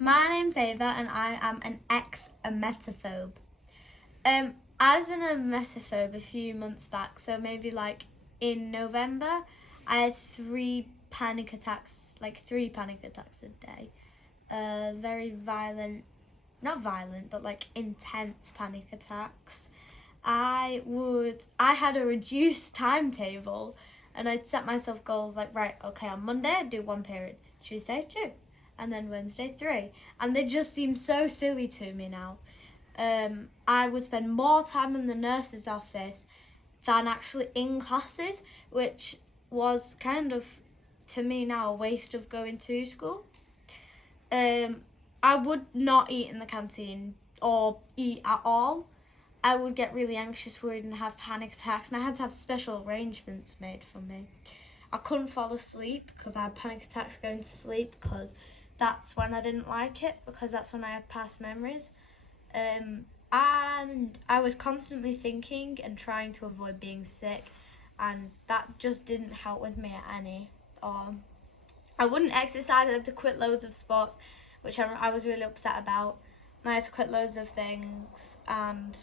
My name's Ava and I am an ex-emetophobe. I was an emetophobe a few months back, so maybe like in November, I had three panic attacks a day. Very violent, not violent, but like intense panic attacks. I had a reduced timetable and I'd set myself goals like, right, okay, on Monday I'd do 1 period, Tuesday 2, and then Wednesday 3. And they just seem so silly to me now. I would spend more time in the nurse's office than actually in classes, which was kind of, to me now, a waste of going to school. I would not eat in the canteen or eat at all. I would get really anxious, worried, and have panic attacks, and I had to have special arrangements made for me. I couldn't fall asleep because I had panic attacks going to sleep, because that's when I didn't like it, because that's when I had past memories. And I was constantly thinking and trying to avoid being sick, and that just didn't help with me any. I wouldn't exercise. I had to quit loads of sports, which I was really upset about. And I had to quit loads of things, and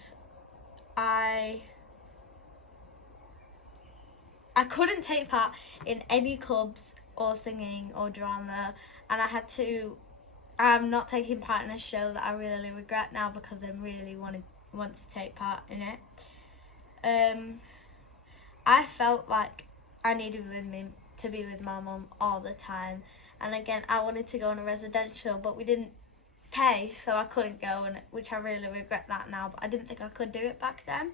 I couldn't take part in any clubs or singing or drama, and I'm not taking part in a show that I really regret now because I really want to take part in it. I felt like I needed to be with my mum all the time, and again, I wanted to go on a residential, but we didn't pay, so I couldn't go, which I really regret that now, but I didn't think I could do it back then.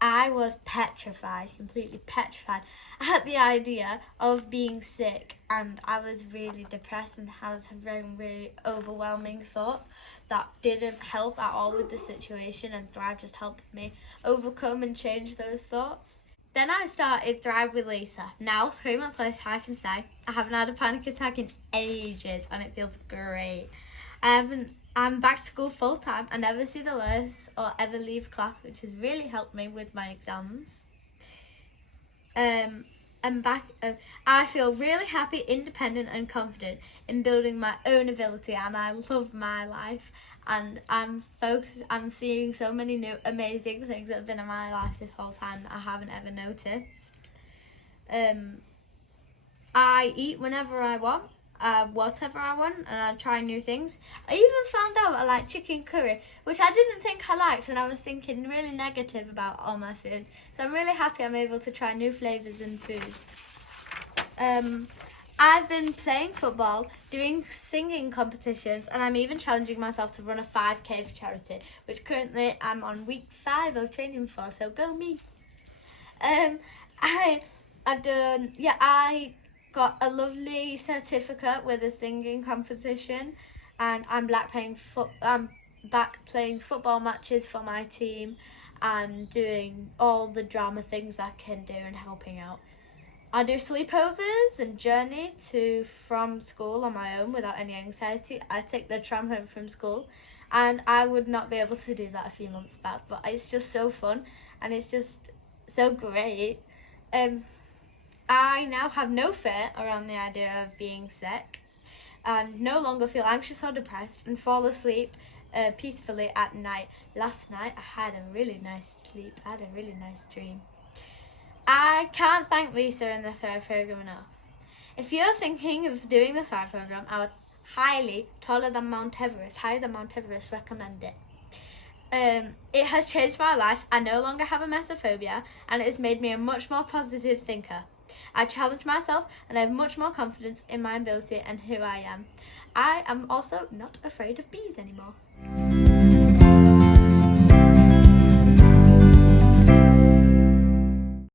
I was petrified, completely petrified at the idea of being sick, and I was really depressed and I was having really overwhelming thoughts that didn't help at all with the situation, and Thrive just helped me overcome and change those thoughts. Then I started Thrive with Lisa. Now, 3 months later, I can say I haven't had a panic attack in ages, and it feels great. I'm back to school full time. I never see the nurse or ever leave class, which has really helped me with my exams. I'm back. I feel really happy, independent, and confident in building my own ability, and I love my life. And I'm seeing so many new amazing things that have been in my life this whole time that I haven't ever noticed. I eat whenever I want, whatever I want, and I try new things. I even found out I like chicken curry, which I didn't think I liked, and I was thinking really negative about all my food. So I'm really happy I'm able to try new flavours and foods. I've been playing football, doing singing competitions, and I'm even challenging myself to run a 5k for charity, which currently I'm on week 5 of training for, so go me. I got a lovely certificate with a singing competition, and I'm back playing football matches for my team and doing all the drama things I can do and helping out. I do sleepovers and journey from school on my own without any anxiety. I take the tram home from school, and I would not be able to do that a few months back, but it's just so fun and it's just so great. I now have no fear around the idea of being sick, and no longer feel anxious or depressed, and fall asleep peacefully at night. Last night I had a really nice sleep. I had a really nice dream. I can't thank Lisa and the Thrive program enough. If you're thinking of doing the Thrive program, I would higher than Mount Everest, recommend it. It has changed my life. I no longer have emetophobia, and it has made me a much more positive thinker. I challenge myself, and I have much more confidence in my ability and who I am. I am also not afraid of bees anymore.